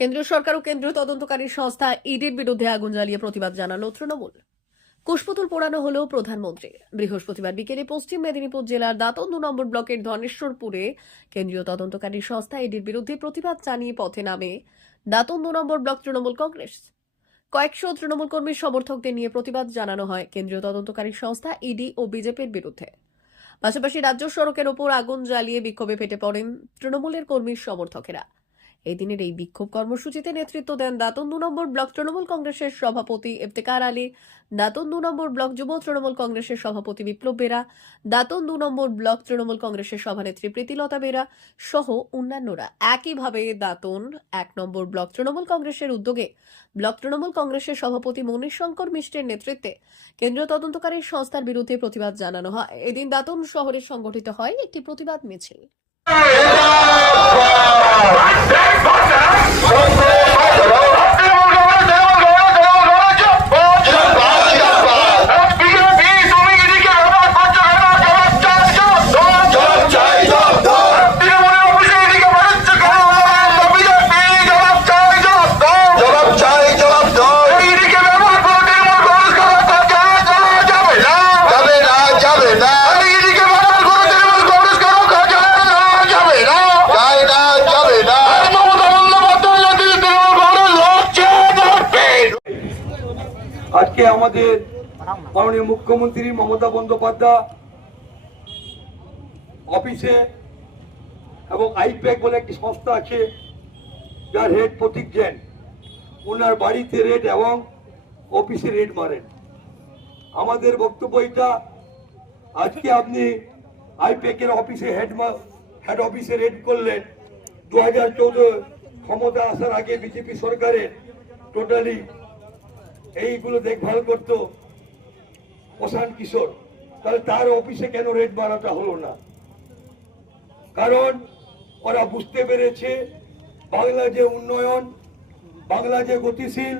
কেন্দ্রীয় সরকার ও কেন্দ্রীয় তদন্তকারী সংস্থা ইডির বিরুদ্ধে আগুন জ্বালিয়ে প্রতিবাদ জানালো তৃণমূল। কুশপুতুল পোড়ানো হলো প্রধানমন্ত্রী। বৃহস্পতিবার বিকেলে পশ্চিম মেদিনীপুর জেলার দাঁতন দু নম্বর ব্লকের ধনেশ্বরপুরে কেন্দ্রীয় তদন্তকারী সংস্থা ইডির বিরুদ্ধে প্রতিবাদ জানিয়ে পথে নামে দাঁতন দু নম্বর ব্লক তৃণমূল কংগ্রেস। কয়েকশো তৃণমূল কর্মীর সমর্থকদের নিয়ে প্রতিবাদ জানানো হয় কেন্দ্রীয় তদন্তকারী সংস্থা ইডি ও বিজেপির বিরুদ্ধে। পাশাপাশি রাজ্য সড়কের ওপর আগুন জ্বালিয়ে বিক্ষোভে ফেটে পড়েন তৃণমূলের কর্মীর সমর্থকেরা। এই দিনের এই বিক্ষোভ কর্মসূচিতে নেতৃত্ব দেন দাতন দু নম্বর ব্লক তৃণমূল কংগ্রেসের সভাপতি ইফতেকার আলী, দাতন দু নম্বর ব্লক যুব তৃণমূল কংগ্রেসের সভাপতি বিপ্লব বেরা, দাতন দু নম্বর ব্লক তৃণমূল কংগ্রেসের সভানেত্রী প্রীতিলতা বেরা সহ অন্যান্যরা একইভাবে দাতন এক নম্বর ব্লক তৃণমূল কংগ্রেসের উদ্যোগে ব্লক তৃণমূল কংগ্রেসের সভাপতি মনীষ শঙ্কর মিশ্রের নেতৃত্বে কেন্দ্রীয় তদন্তকারী সংস্থার বিরুদ্ধে প্রতিবাদ জানানো হয়। এদিন দাতন শহরে সংগঠিত হয় একটি প্রতিবাদ মিছিল। জবাব আজকে আমাদের মাননীয় মুখ্যমন্ত্রী মমতা বন্দ্যোপাধ্যায় অফিসে এবং আইপ্যাক বলে একটি সংস্থা আছে, যার হেড প্রতীক জেন। ওনার বাড়িতে রেড এবং অফিসে রেড মারেন। আমাদের বক্তব্য এটা, আজকে আপনি আইপ্যাকের অফিসে হেড হেড অফিসে রেড করলেন। দু হাজার চৌদ্দ ক্ষমতা আসার আগে বিজেপি সরকারের টোটালি এইগুলো দেখভাল করতো প্রশান্ত কিশোর। তাহলে তার অফিসে কেন রেড মারাটা হলো না? কারণ ওরা বুঝতে পেরেছে বাংলা যে উন্নয়ন, বাংলা যে গতিশীল,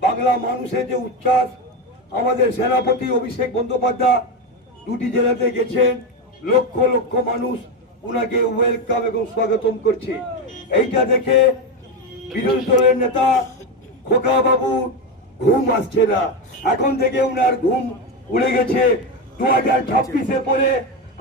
বাংলা মানুষের যে উচ্ছ্বাস, আমাদের সেনাপতি অভিষেক বন্দ্যোপাধ্যায় দুটি জেলাতে গেছেন, লক্ষ লক্ষ মানুষ উনাকে ওয়েলকাম এবং স্বাগতম করছে। এইটা দেখে বিরোধী দলের নেতা খোকা বাবু ঘুম আসছে না। এখন থেকে উনার ঘুম উড়ে গেছে। দু হাজার ছাব্বিশে পরে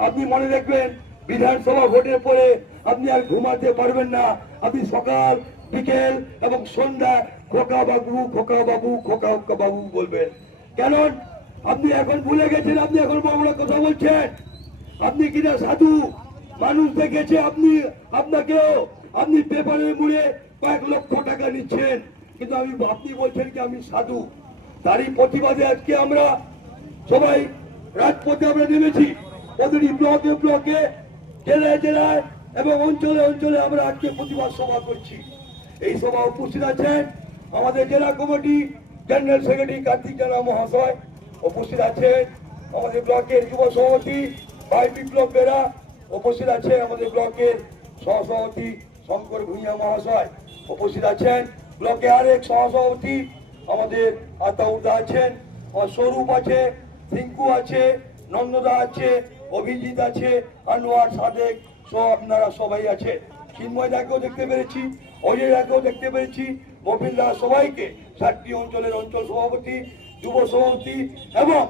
আপনি মনে রাখবেন, বিধানসভা ভোটের পরে আপনি আর ঘুমাতে পারবেন না। আপনি সকাল, বিকেল এবং সন্ধ্যা খোকা বাবু খোকা বাবু খোকা বাবু বলবেন। কেন? আপনি এখন ভুলে গেছেন, আপনি এখন বড় কথা বলছেন। আপনি কিনা সাধু? মানুষ দেখেছে আপনি, আপনাকেও। আপনি পেপারে মুড়ে কয়েক লক্ষ টাকা নিচ্ছেন। কিন্তু আমি আপনি বলছেন কি আমি সাধু। তারই প্রতিবাদে আজকে আমরা সবাই রাজপথে আমরা নেমেছি। প্রতিটি ব্লকে ব্লকে, জেলায় জেলায় এবং অঞ্চলে অঞ্চলে আমরা আজকে প্রতিবাদ সভা করছি। এই সভা উপস্থিত আছেন আমাদের জেলা কমিটি জেনারেল সেক্রেটারি কার্তিক জানা মহাশয়। উপস্থিত আছেন আমাদের ব্লকের যুব সভাপতি ভাই বিপ্লব বেরা। উপস্থিত আছে আমাদের ব্লকের সহসভাপতি শঙ্কর ভূঁইয়া মহাশয়। উপস্থিত আছেন ব্লকে আরেক সহসভাপতি আমাদের আতাউদ্দা আছেন, আমার স্বরূপ আছে সিঙ্কু আছে, নন্দদা আছে, অভিজিৎ আছে, আনোয়ার সাদেক, সব আপনারা সবাই আছে চিন্ময় দাকেও দেখতে পেরেছি, অজয় দাকেও দেখতে পেরেছি মফিল সবাইকে, সাতটি অঞ্চলের অঞ্চল সভাপতি, যুব সভাপতি, এবং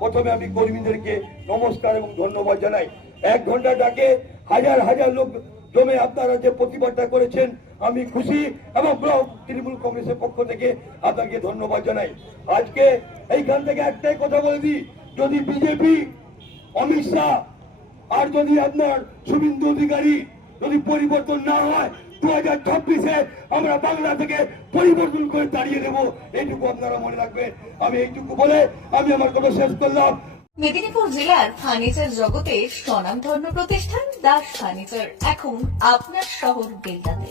প্রথমে আমি কর্মীদেরকে নমস্কার এবং ধন্যবাদ জানাই। এক ঘণ্টা ডাকে হাজার হাজার লোক জমে আপনারা যে প্রতিবাদটা করেছেন আমি খুশি এবং ব্লক তৃণমূল কংগ্রেসের পক্ষ থেকে আপনাকে ধন্যবাদ জানাই। আজকে এইখান থেকে একটাই কথা বলে দিই, যদি বিজেপি, অমিত শাহ আর যদি আপনার শুভেন্দু অধিকারী যদি পরিবর্তন না হয় দু হাজার ছাব্বিশে আমরা বাংলা থেকে পরিবর্তন করে দাঁড়িয়ে দেব। এইটুকু আপনারা মনে রাখবেন। আমি এইটুকু বলে আমি আমার কথা শেষ করলাম। মেদিনীপুর জেলার ফার্নিচার জগতে স্বনামধন্য প্রতিষ্ঠান দাস ফার্নিচার। এখন আপনার শহর বেলদাতে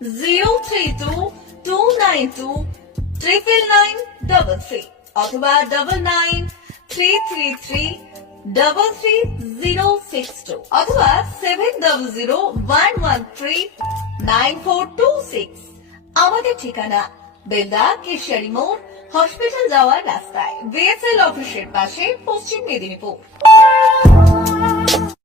zero three two two nine two nine three অথবা double nine three three three three zero six two অথবা seven zero one one three nine four two six আমাদের ঠিকানা বেলদা কেশিয়ারি মোড় হসপিটাল যাওয়ার রাস্তায়। বিএসএল অফিসের পাশে পশ্চিম মেদিনীপুর।